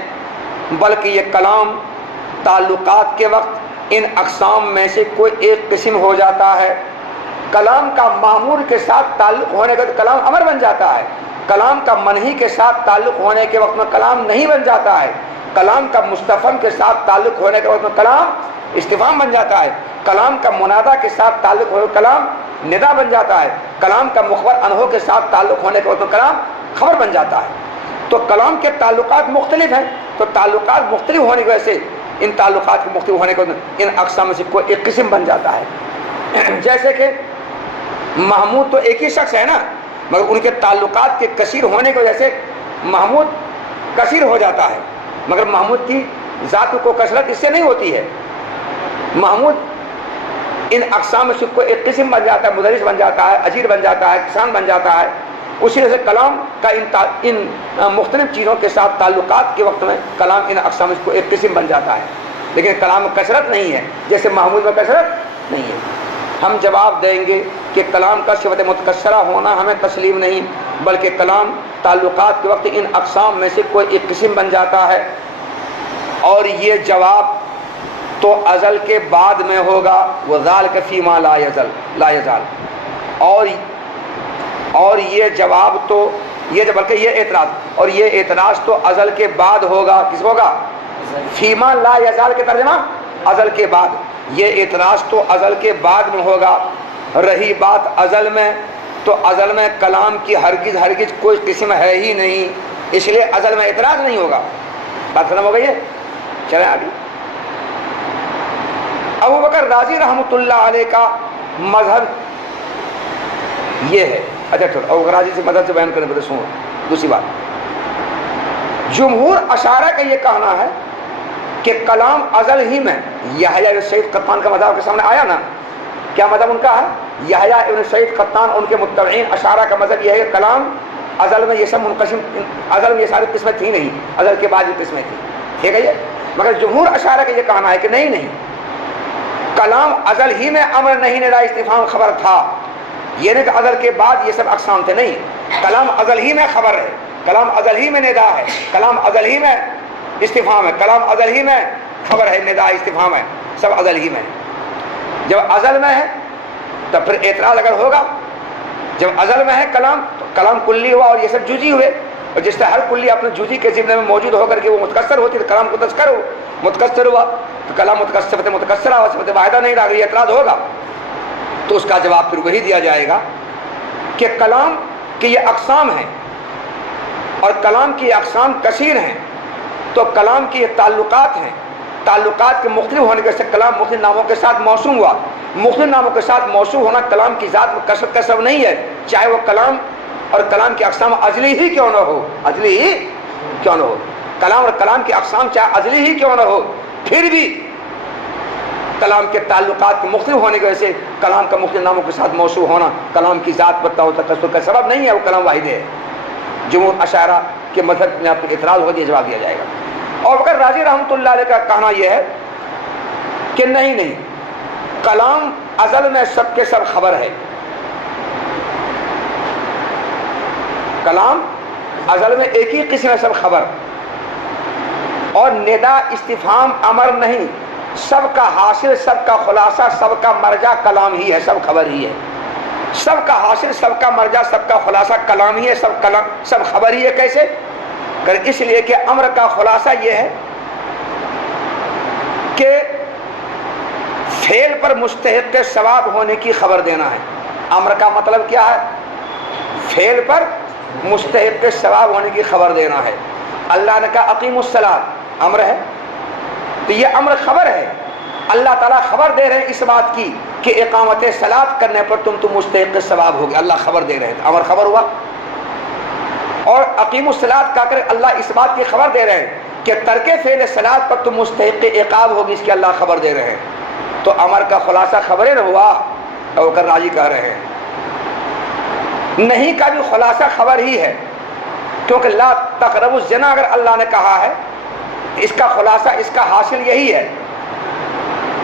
بلکہ یہ کلام تعلقات کے وقت ان اقسام میں سے کوئی ایک قسم ہو جاتا ہے۔ کلام کا معمول کے ساتھ تعلق ہونے کے بعد کلام امر بن جاتا ہے، کلام کا منہی کے ساتھ تعلق ہونے کے وقت میں کلام نہیں بن جاتا ہے، کلام کا مستفہم کے ساتھ تعلق ہونے کے وقت میں کلام استفہام بن جاتا ہے، کلام کا منادا کے ساتھ تعلق ہونے کلام ندا بن جاتا ہے، کلام کا مخبر انہو کے ساتھ تعلق ہونے کے وقت میں کلام خبر بن جاتا ہے۔ تو کلام کے تعلقات مختلف ہیں، تو تعلقات مختلف ہونے کی وجہ سے ان تعلقات کے مختلف ہونے کے وجہ ان اقسام میں سے کوئی ایک قسم بن جاتا ہے۔ جیسے کہ محمود تو ایک ہی شخص ہے نا، مگر ان کے تعلقات کے کثیر ہونے کی وجہ سے محمود کثیر ہو جاتا ہے، مگر محمود کی ذات کو کثرت اس سے نہیں ہوتی ہے۔ محمود ان اقسام میں سے کوئی ایک قسم بن جاتا ہے، مدرس بن جاتا ہے، اجیر بن جاتا ہے، کسان بن جاتا ہے۔ اسی طرح سے کلام کا ان مختلف چیزوں کے ساتھ تعلقات کے وقت میں کلام ان اقسام میں سے کوئی ایک قسم بن جاتا ہے، لیکن کلام میں کثرت نہیں ہے، جیسے محمود میں کثرت نہیں ہے۔ ہم جواب دیں گے کہ کلام کا صفت متکثرہ ہونا ہمیں تسلیم نہیں، بلکہ کلام تعلقات کے وقت ان اقسام میں سے کوئی ایک قسم بن جاتا ہے، اور یہ جواب تو ازل کے بعد میں ہوگا، وذالک فیما لا یزال، اور یہ جواب تو بلکہ یہ اعتراض، اور یہ اعتراض تو ازل کے بعد ہوگا، کس ہوگا؟ فیما لا یزال کے ترجمہ ازل کے بعد، یہ اعتراض تو ازل کے بعد میں ہوگا۔ رہی بات ازل میں، تو ازل میں کلام کی ہرگز کوئی قسم ہے ہی نہیں، اس لیے ازل میں اعتراض نہیں ہوگا۔ بات ختم ہو گئی ہے، چلیں آگے۔ ابو بکر رازی رحمۃ اللہ علیہ کا مذہب یہ ہے۔ اچھا چھوڑو، ابو بکر رازی سے مذہب سے بیان کرنے پر سنو دوسری بات، جمہور اشاعرہ کا یہ کہنا ہے کہ کلام ازل ہی میں، یحییٰ ابن سعید قطان کا مذہب کے سامنے آیا نا، کیا مذہب ان کا ہے؟ یحییٰ ابن سعید قطان ان کے متبعین اشاعرہ کا مذہب یہ ہے کہ کلام ازل میں یہ سب منقسم، ازل میں یہ ساری قسمیں تھیں نہیں، ازل کے بعد یہ قسمیں تھیں، ٹھیک ہے یہ؟ مگر جمہور اشاعرہ کا یہ کہنا ہے کہ نہیں، کلام ازل ہی میں امر نہیں، ندا، استفہام، خبر تھا، یہ نہیں کہ ازل کے بعد یہ سب اقسام تھے، نہیں، کلام ازل ہی میں خبر ہے، کلام ازل ہی میں ندا ہے، کلام ازل ہی میں استفہام ہے، کلام ازل ہی میں خبر ہے، ندا، استفہام ہے، سب ازل ہی میں۔ جب ازل میں ہے تب پھر اعتراض اگر ہوگا، جب ازل میں ہے کلام تو کلام کلی ہوا اور یہ سب جزئی ہوئے، اور جس طرح ہر کلی اپنے جزئی کے ضمن میں موجود ہو کر کے وہ متکثر ہوتی ہے، تو کلام کو متکثر ہوا تو کلام صفت متکثرہ ہوا، صفت واحدہ نہیں رہا، یہ اعتراض ہوگا تو اس کا جواب پھر وہی دیا جائے گا کہ کلام کے یہ اقسام ہیں اور کلام کی اقسام کثیر ہیں، تو کلام کی یہ تعلقات ہیں، تعلقات کے مختلف ہونے کے سے کلام مختلف ناموں کے ساتھ موسوم ہوا، مختلف ناموں کے ساتھ موسوم ہونا کلام کی ذات میں کثرت کا سبب نہیں ہے، چاہے وہ کلام اور کلام کی اقسام ازلی ہی کیوں نہ ہو، ازلی ہی کیوں نہ ہو، کلام اور کلام کی اقسام چاہے ازلی ہی کیوں نہ ہو، پھر بھی کلام کے تعلقات کے مختلف ہونے کی وجہ سے کلام کا مختلف ناموں کے ساتھ موصوف ہونا کلام کی ذات پر تکثر کا سبب نہیں ہے، وہ کلام واحد ہے۔ جمہور اشاعرہ کے مذہب میں آپ کو اعتراض ہو دیا، جواب دیا جائے گا۔ اور بکر رازی رحمۃ اللہ علیہ کا کہنا یہ ہے کہ نہیں، کلام ازل میں سب کے سب خبر ہے، کلام ازل میں ایک ہی قسم ہے، سب خبر، اور ندا استفہام امر نہیں، سب کا حاصل، سب کا خلاصہ، سب کا مرجع کلام ہی ہے، سب خبر ہی ہے، سب کا حاصل، سب کا مرجع، سب کا خلاصہ کلام ہی ہے، سب خبر ہی ہے۔ کیسے؟ کہ اس لیے کہ امر کا خلاصہ یہ ہے کہ فعل پر مستحق ثواب ہونے کی خبر دینا ہے۔ امر کا مطلب کیا ہے؟ فعل پر مستحق ثواب ہونے کی خبر دینا ہے۔ اللہ نے کہا اقیم الصلاۃ، امر ہے، تو یہ امر خبر ہے، اللہ تعالیٰ خبر دے رہے ہیں اس بات کی کہ اقامت صلاۃ کرنے پر تم مستحق ثواب ہوگے، اللہ خبر دے رہے ہیں، امر خبر ہوا۔ اور اقیم الصلاۃ کہا کر اللہ اس بات کی خبر دے رہے ہیں کہ ترک فعل صلاۃ پر تم مستحق عقاب ہوگی، اس کی اللہ خبر دے رہے ہیں، تو امر کا خلاصہ خبریں نہ ہوا۔ ابو بکر راضی کہہ رہے ہیں نہیں کا بھی خلاصہ خبر ہی ہے، کیونکہ لا تقربوا الزنا اگر اللہ نے کہا ہے، اس کا خلاصہ، اس کا حاصل یہی ہے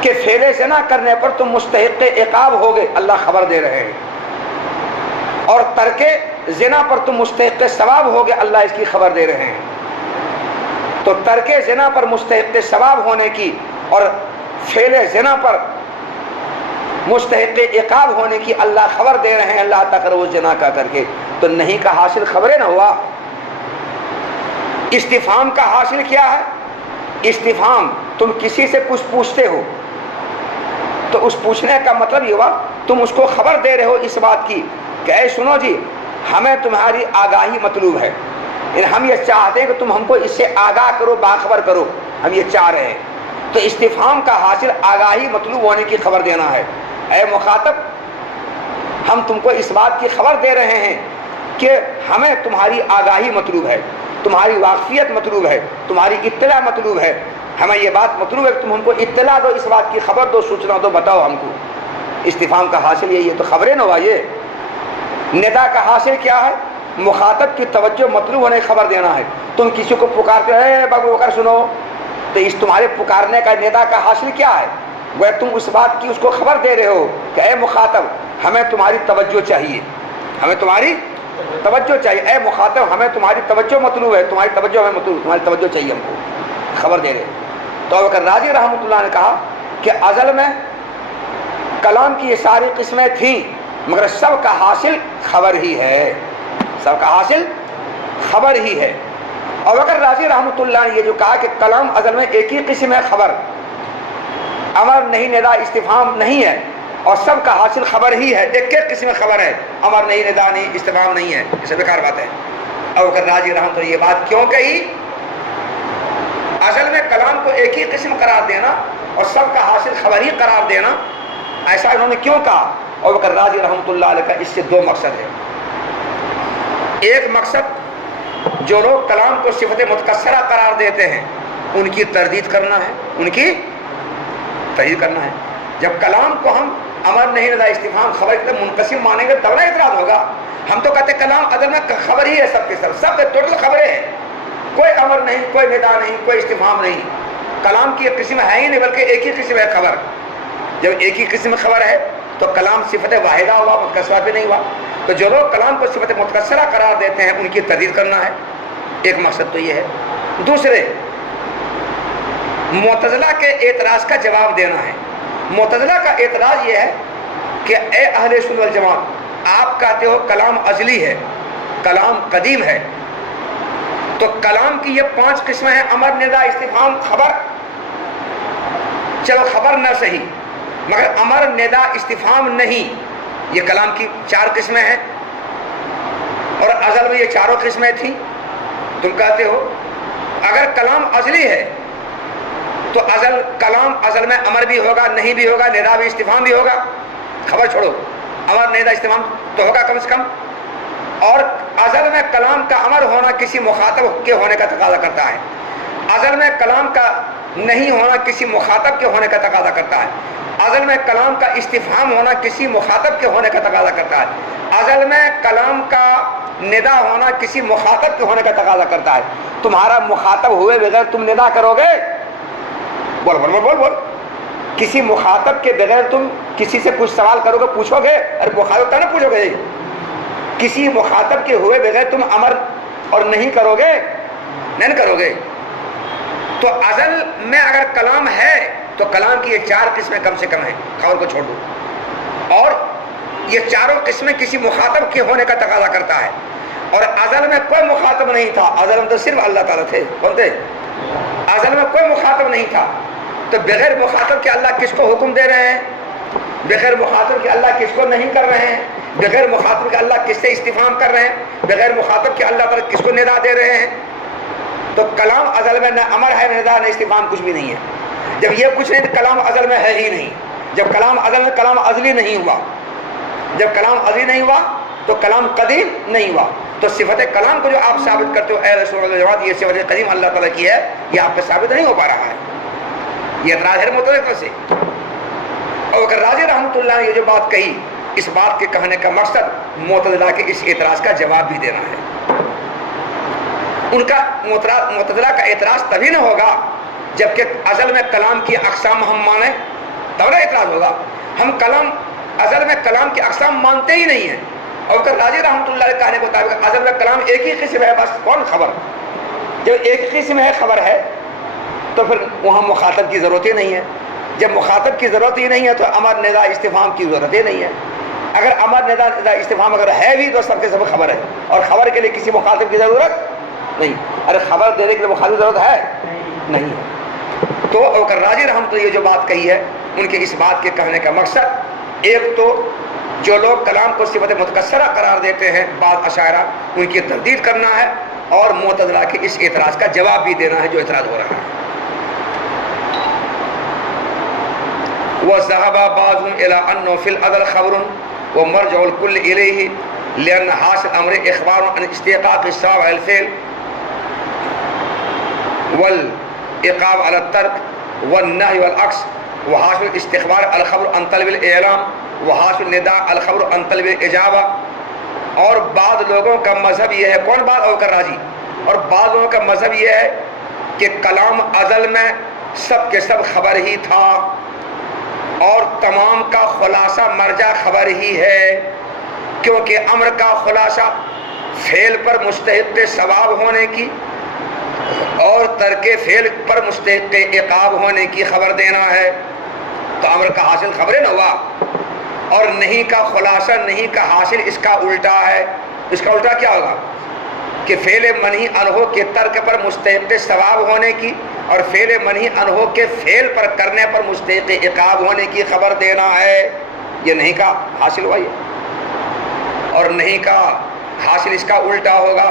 کہ فعل زنا کرنے پر تم مستحق عقاب ہوگے، اللہ خبر دے رہے ہیں، اور ترک زنا پر تم مستحق ثواب ہوگے، اللہ اس کی خبر دے رہے ہیں۔ تو ترک زنا پر مستحق ثواب ہونے کی اور فعل زنا پر مستحق عقاب ہونے کی اللہ خبر دے رہے ہیں، اللہ تقربوا الزنا کا کر کے، تو نہیں کا حاصل خبریں نہ ہوا۔ استفہام کا حاصل کیا ہے؟ استفہام، تم کسی سے کچھ پوچھتے ہو تو اس پوچھنے کا مطلب یہ ہوا تم اس کو خبر دے رہے ہو اس بات کی کہ اے سنو جی، ہمیں تمہاری آگاہی مطلوب ہے، ہم یہ چاہتے ہیں کہ تم ہم کو اس سے آگاہ کرو، باخبر کرو، ہم یہ چاہ رہے ہیں۔ تو استفہام کا حاصل آگاہی مطلوب ہونے کی خبر دینا ہے۔ اے مخاطب، ہم تم کو اس بات کی خبر دے رہے ہیں کہ ہمیں تمہاری آگاہی مطلوب ہے، تمہاری واقفیت مطلوب ہے، تمہاری اطلاع مطلوب ہے، ہمیں یہ بات مطلوب ہے کہ تم ہم کو اطلاع دو، اس بات کی خبر دو، سوچنا دو، بتاؤ ہم کو۔ استفہام کا حاصل یہی ہے، تو خبریں نہ ہوا یہ۔ ندا کا حاصل کیا ہے؟ مخاطب کی توجہ مطلوب ہونے کی خبر دینا ہے۔ تم کسی کو پکارتے ہو، اے ابو بکر سنو، تو اس تمہارے پکارنے کا ندا کا حاصل کیا ہے؟ وہ تم اس بات کی اس کو خبر دے رہے ہو کہ اے مخاطب، ہمیں تمہاری توجہ چاہیے، ہمیں تمہاری توجہ چاہیے، اے مخاطب ہمیں تمہاری توجہ مطلوب ہے، تمہاری توجہ ہمیں مطلوب، تمہاری توجہ چاہیے ہم کو، خبر دے رہے۔ تو ابو بکر راضی رحمۃ اللہ نے کہا کہ ازل میں کلام کی یہ ساری قسمیں تھیں، مگر سب کا حاصل خبر ہی ہے، سب کا حاصل خبر ہی ہے۔ ابو بکر راضی رحمۃ اللہ نے یہ جو کہا کہ کلام ازل میں ایک ہی قسم ہے، خبر، امر نہیں، ندا استفہام نہیں ہے، اور سب کا حاصل خبر ہی ہے، ایک ایک قسم خبر ہے، امر نہیں، ندا نہیں، استفہام نہیں ہے، یہ سب بیکار بات ہے۔ ابو بکر راضی رحمۃ اللہ یہ بات کیوں کہی؟ اصل میں کلام کو ایک ہی قسم قرار دینا اور سب کا حاصل خبر ہی قرار دینا، ایسا انہوں نے کیوں کہا؟ ابو بکر راضی رحمۃ اللہ علیہ کا اس سے دو مقصد ہے۔ ایک مقصد، جو لوگ کلام کو صفت متکثرہ قرار دیتے ہیں ان کی تردید کرنا ہے، ان کی تردید کرنا ہے۔ جب کلام کو ہم امر نہیں، ندا استفہام خبر کی طرح منقسم مانیں گے تب نہ اعتراض ہوگا۔ ہم تو کہتے ہیں کلام اصل میں خبر ہی ہے، سب کے سب ٹوٹل خبریں ہیں، کوئی امر نہیں، کوئی ندا نہیں، کوئی استفہام نہیں، کلام کی ایک قسم ہے ہی نہیں بلکہ ایک ہی قسم ہے خبر۔ جب ایک ہی قسم خبر ہے تو کلام صفت واحدہ ہوا، متکثرہ بھی نہیں ہوا۔ تو جو لوگ کلام کو صفت متکثرہ قرار دیتے ہیں ان کی تردید کرنا ہے، ایک مقصد تو یہ ہے۔ دوسرے، معتزلہ کے اعتراض کا جواب دینا ہے۔ معتزلہ کا اعتراض یہ ہے کہ اے اہل سنت والجماعت، آپ کہتے ہو کلام ازلی ہے، کلام قدیم ہے، تو کلام کی یہ 5 قسمیں ہیں، امر، ندا، استفہام، خبر۔ چلو خبر نہ صحیح، مگر امر، ندا، استفہام نہیں، یہ کلام کی 4 قسمیں ہیں، اور ازل میں یہ چاروں قسمیں تھیں۔ تم کہتے ہو اگر کلام ازلی ہے تو کلام ازل میں امر بھی ہوگا، نہیں بھی ہوگا، ندا بھی، استفہام بھی ہوگا، خبر چھوڑو، امر، ندا، استفہام تو ہوگا کم سے کم۔ اور ازل میں کلام کا امر ہونا کسی مخاطب کے ہونے کا تقاضا کرتا ہے، ازل میں کلام کا نہیں ہونا کسی مخاطب کے ہونے کا تقاضا کرتا ہے، ازل میں کلام کا استفہام ہونا کسی مخاطب کے ہونے کا تقاضا کرتا ہے، ازل میں کلام کا ندا ہونا کسی مخاطب کے ہونے کا تقاضا کرتا ہے، تمہارا مخاطب ہوئے بغیر تم ندا کرو گے؟ بول بول بول بول بول. کسی مخاطب کے بغیر تم کسی سے کچھ سوال کرو گے، پوچھو گے؟ ارے مخاطب تھا نا پوچھو گے. کسی مخاطب کے ہوئے بغیر تم امر اور نہیں کرو گے، نہیں کرو گے. تو ازل میں اگر کلام ہے تو کلام کی یہ 4 قسمیں کم سے کم ہیں، خبر کو چھوڑ دو. اور یہ چاروں قسمیں کسی مخاطب کے ہونے کا تقاضا کرتا ہے. اور ازل میں کوئی مخاطب نہیں تھا، ازل میں تو صرف اللہ تعالیٰ تھے. کون تھے؟ ازل میں کوئی مخاطب نہیں تھا. تو بغیر مخاطب کے اللہ کس کو حکم دے رہے ہیں؟ بغیر مخاطب کے اللہ کس کو نہیں کر رہے ہیں؟ بغیر مخاطب کے اللہ کس سے استفہام کر رہے ہیں؟ بغیر مخاطب کے اللہ تعالیٰ کس کو ندا دے رہے ہیں؟ تو کلام ازل میں نہ امر ہے، نہ ندا، نہ استفہام، کچھ بھی نہیں ہے. جب یہ کچھ نہیں تو کلام ازل میں ہے ہی نہیں. جب کلام ازل میں، کلام ازلی نہیں ہوا. جب کلام ازلی نہیں ہوا تو کلام قدیم نہیں ہوا. تو صفت کلام کو جو آپ ثابت کرتے ہو اے رسول اللہ، یہ صفت قدیم اللہ تعالیٰ کی ہے، یہ آپ پہ ثابت نہیں ہو پا رہا ہے. یہ اعتراض ہے معتزلہ سے. اور اگر راضی رحمۃ اللہ نے یہ جو بات کہی، اس بات کے کہنے کا مقصد معتزلہ کے اس اعتراض کا جواب بھی دینا ہے. ان کا معتزلہ کا اعتراض تبھی نہ ہوگا جبکہ ازل میں کلام کی اقسام ہم مانیں، تب نہ اعتراض ہوگا. ہم کلام ازل میں کلام کی اقسام مانتے ہی نہیں ہیں. اور اگر راضی رحمۃ اللہ کے کہنے کے مطابق ازل میں کلام ایک ہی قسم ہے، بس کون؟ خبر. جب ایک قسم ہے، خبر ہے، تو پھر وہاں مخاطب کی ضرورت ہی نہیں ہے. جب مخاطب کی ضرورت ہی نہیں ہے تو امر ندا استفہام کی ضرورت ہی نہیں ہے. اگر امر ندا استفہام اگر ہے بھی تو سب کے سب خبر ہے، اور خبر کے لیے کسی مخاطب کی ضرورت نہیں. ارے خبر دینے کے لیے مخاطب کی ضرورت ہے نہیں ہے. تو اگر راضی رحمۃ اللہ یہ جو بات کہی ہے، ان کے اس بات کے کہنے کا مقصد ایک تو جو لوگ کلام کو صفت متکثرہ قرار دیتے ہیں بعض اشاعرہ، ان کی تردید کرنا ہے، اور معتزلہ کے اس اعتراض کا جواب بھی دینا ہے جو اعتراض ہو رہا ہے. وَذَهَبَ بَعْضُهُمْ إِلَىٰ أَنَّهُ فِي الْأَزَلِ خَبْرٌ وَمَرْجِعُ الْكُلِّ إِلَيْهِ لِأَنَّ حَاصِلَ الْأَمْرِ إِخْبَارٌ عَنْ اسْتِحْقَاقِ الثَّوَابِ عَلَى الْفِعْلِ والعقاب على الترك والنهي والعكس وحاصل الاستخبار الخبر عن طلب الاعلام وحاصل النداء الخبر عن طلب الاجابه. اور بعض لوگوں کا مذہب یہ ہے، کون بات اور کر راضی، اور بعض لوگوں کا مذہب یہ ہے کہ کلام ازل میں سب کے سب خبر ہی تھا، اور تمام کا خلاصہ مرجع خبر ہی ہے، کیونکہ امر کا خلاصہ فعل پر مستحق ثواب ہونے کی اور ترک فعل پر مستحق عقاب ہونے کی خبر دینا ہے. تو امر کا حاصل خبر نہ ہوا، اور نہیں کا خلاصہ نہیں کا حاصل اس کا الٹا ہے. اس کا الٹا کیا ہوگا کہ فعل منہی عنہ کے ترک پر مستحق ثواب ہونے کی اور فعل منہی عنہ کے فعل پر کرنے پر مستحق عقاب ہونے کی خبر دینا ہے. یہ نہیں کا حاصل ہوا، یہ اور نہیں کا حاصل اس کا الٹا ہوگا.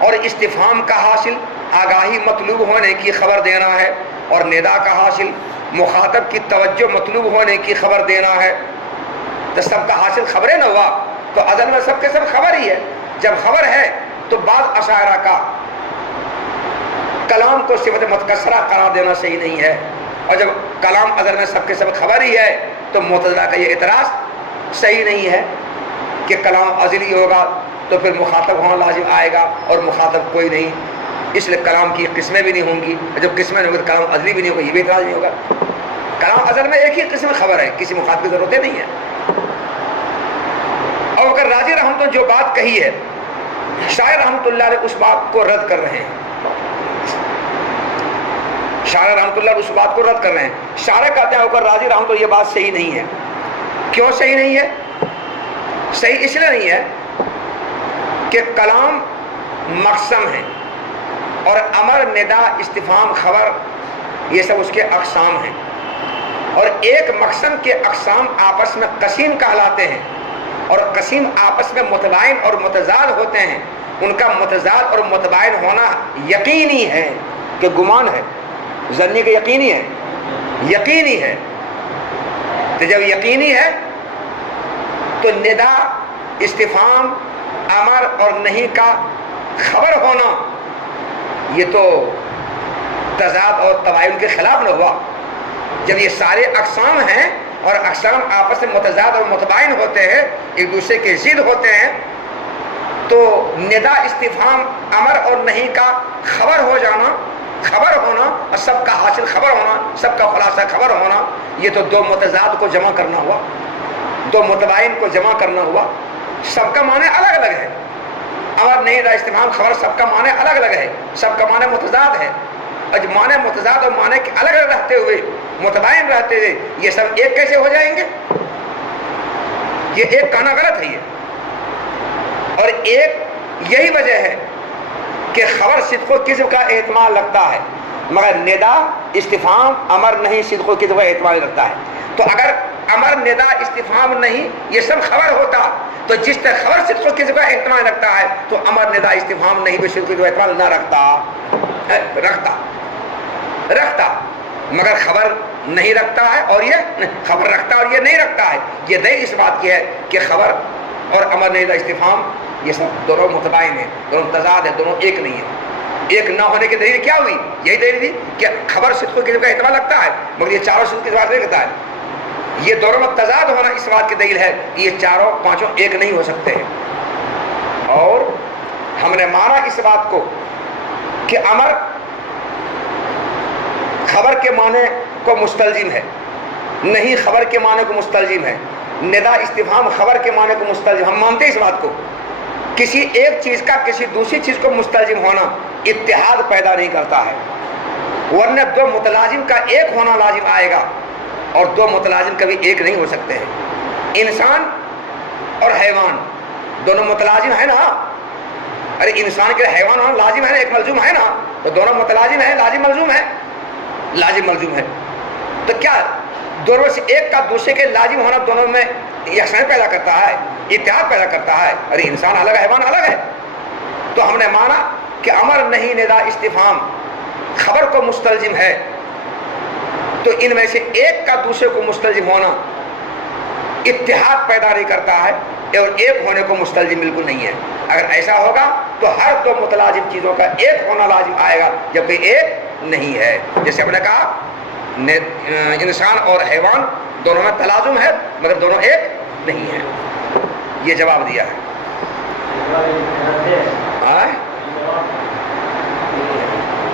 اور استفہام کا حاصل آگاہی مطلوب ہونے کی خبر دینا ہے، اور ندا کا حاصل مخاطب کی توجہ مطلوب ہونے کی خبر دینا ہے. تو سب کا حاصل خبریں نہ ہوا تو ازل میں سب کے سب خبر ہی ہے. جب خبر ہے تو بعض اشاعرہ کا کلام کو صفت متکثرہ قرار دینا صحیح نہیں ہے، اور جب کلام ازل میں سب کے سب خبر ہی ہے تو معتزلہ کا یہ اعتراض صحیح نہیں ہے کہ کلام ازلی ہوگا تو پھر مخاطب ہونا لازم آئے گا، اور مخاطب کوئی نہیں، اس لیے کلام کی قسمیں بھی نہیں ہوں گی. جب قسمیں نہیں ہوگی تو کلام ازلی بھی نہیں ہوگا، یہ بھی اعتراض نہیں ہوگا. کلام ازل میں ایک ہی قسم خبر ہے، کسی مخاطب کی ضرورت نہیں ہے. اور اگر راضی رحمۃ اللہ جو بات کہی ہے، شاعر رحمۃ اللہ علیہ اس بات کو رد کر رہے ہیں. شاعر رحمۃ اللہ اس بات کو رد کر رہے ہیں. شاعر کہتے ہیں اوپر راضی رحمۃ اللہ یہ بات صحیح نہیں ہے. کیوں صحیح نہیں ہے؟ صحیح اس لیے نہیں ہے کہ کلام مقسم ہے، اور امر ندا استفہام خبر یہ سب اس کے اقسام ہیں، اور ایک مقسم کے اقسام آپس میں قسیم کہلاتے ہیں، اور قسیم آپس میں متباین اور متضاد ہوتے ہیں. ان کا متضاد اور متباین ہونا یقینی ہے کہ گمان ہے، ظنی کہ یقینی ہے، یقینی ہے. تو جب یقینی ہے تو ندا استفہام امر اور نہیں کا خبر ہونا یہ تو تضاد اور تباین کے خلاف نہ ہوا. جب یہ سارے اقسام ہیں اور اقسام آپس میں متضاد اور متباین ہوتے ہیں، ایک دوسرے کے ضد ہوتے ہیں، تو ندا استفہام امر اور نہیں کا خبر ہو جانا، خبر ہونا اور سب کا حاصل خبر ہونا، سب کا خلاصہ خبر ہونا، یہ تو دو متضاد کو جمع کرنا ہوا، دو متباین کو جمع کرنا ہوا. سب کا معنی الگ الگ ہے. امر نہیں ندا استفہام خبر سب کا معنی الگ الگ ہے، سب کا معنی متضاد ہے. اور معنی متضاد اور معنی کے الگ الگ رہتے ہوئے، متباین رہتے ہوئے، یہ سب ایک کیسے ہو جائیں گے؟ یہ ایک کہنا غلط ہے. یہ اور ایک یہی وجہ ہے کہ خبر صدق و کذب کا احتمال رکھتا ہے، مگر ندا استفہام امر نہیں صدق و کذب کا احتمال رکھتا ہے. تو اگر امر ندا استفہام نہیں یہ سب خبر ہوتا تو جس طرح خبر صدق و کذب کا احتمال رکھتا ہے تو امر ندا استفہام نہیں بھی صدق و کذب کا احتمال نہ رکھتا. مگر خبر نہیں رکھتا ہے اور یہ خبر رکھتا اور یہ نہیں رکھتا ہے. یہ دلیل اس بات کی ہے کہ خبر اور امر ندا استفہام یہ سب دونوں متباین ہیں، دونوں متضاد ہیں، دونوں ایک نہیں ہیں. ایک نہ ہونے کی دلیل کیا ہوئی؟ یہی دلیل تھی کہ خبر صدق و کذب کا احتمال رکھتا ہے مگر یہ چاروں صدق کی بات نہیں رکھتا ہے. یہ دونوں میں تضاد ہونا اس بات کی دلیل ہے کہ یہ چاروں پانچوں ایک نہیں ہو سکتے ہیں. اور ہم نے مانا اس بات کو کہ امر خبر کے معنی کو مستلزم ہے، نہیں خبر کے معنی کو مستلزم ہے. ندا استفہام خبر کے معنی کو مستلزم، ہم مانتے ہیں اس بات کو. کسی ایک چیز کا کسی دوسری چیز کو مستلزم ہونا اتحاد پیدا نہیں کرتا ہے، ورنہ دو متلازم کا ایک ہونا لازم آئے گا اور دو متلازم کبھی ایک نہیں ہو سکتے ہیں. انسان اور حیوان دونوں متلازم ہیں نا. ارے انسان کے حیوان ہونا لازم ہے نا، ایک ملزوم ہے نا. تو دونوں متلازم ہیں، لازم ملزوم ہے، لازم ملزوم ہے. تو کیا دونوں سے ایک کا دوسرے کے لازم ہونا دونوں میں یکساں پیدا کرتا ہے، اتحاد پیدا کرتا ہے؟ ارے انسان الگ ہے، حیوان الگ ہے. تو ہم نے مانا کہ امر نہیں ندا استفہام خبر کو مستلزم ہے، تو ان میں سے ایک کا دوسرے کو مستلزم ہونا اتحاد پیدا نہیں کرتا ہے اور ایک ہونے کو مستلزم بالکل نہیں ہے. اگر ایسا ہوگا تو ہر دو متلازم چیزوں کا ایک ہونا لازم آئے گا جبکہ ایک نہیں ہے. جیسے ہم نے کہا انسان اور حیوان دونوں میں تلازم ہے مگر دونوں ایک نہیں ہے. یہ جواب دیا ہے.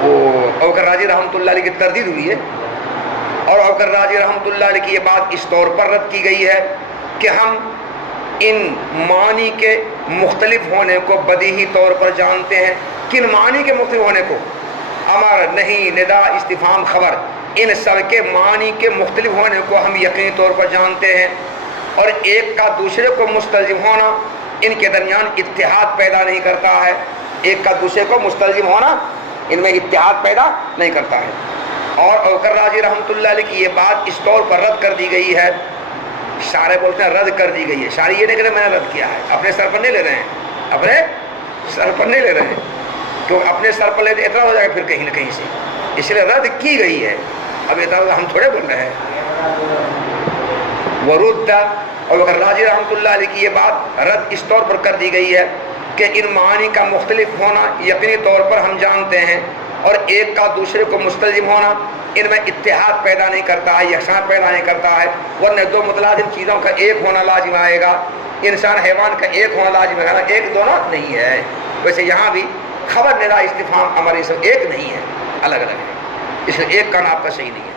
وہ اوکر راضی رحمۃ اللہ علیہ کی تردید ہوئی ہے اور اوکر راضی رحمۃ اللہ علیہ کی یہ بات اس طور پر رد کی گئی ہے کہ ہم ان معنی کے مختلف ہونے کو بدیہی طور پر جانتے ہیں. کن معنی کے مختلف ہونے کو؟ امر نہیں ندا استفہام خبر، ان سب کے معنی کے مختلف ہونے کو ہم یقینی طور پر جانتے ہیں. اور ایک کا دوسرے کو مستلزم ہونا ان کے درمیان اتحاد پیدا نہیں کرتا ہے. ایک کا دوسرے کو مستلزم ہونا ان میں اتحاد پیدا نہیں کرتا ہے. اور اوکر راضی رحمۃ اللہ علیہ کی یہ بات اس طور پر رد کر دی گئی ہے. شارح بولتے ہیں رد کر دی گئی ہے. شارح یہ نہیں کہ میں نے رد کیا ہے، اپنے سر پر نہیں لے رہے ہیں، اپنے سر پر نہیں لے رہے ہیں، کیونکہ اپنے سر پر لے تو اعتراض ہو جائے گا پھر کہیں نہ کہیں سے. اس لیے رد کی گئی ہے. اب اعتراض ہم تھوڑے بول رہے ہیں. ورد اور راضی رحمۃ اللہ علیہ کی یہ بات رد اس طور پر کر دی گئی ہے کہ ان معانی کا مختلف ہونا یقینی طور پر ہم جانتے ہیں اور ایک کا دوسرے کو مستلزم ہونا ان میں اتحاد پیدا نہیں کرتا ہے، یکساں پیدا نہیں کرتا ہے. ورنہ دو متلازم چیزوں کا ایک ہونا لازم آئے گا. انسان حیوان کا ایک ہونا لازم آئے گا، ایک دونوں نہیں ہے. ویسے یہاں بھی خبر ندا استفہام امر یہ سب ایک نہیں ہے، الگ الگ ہے. اس لیے ایک کا نام آپ کا صحیح نہیں ہے.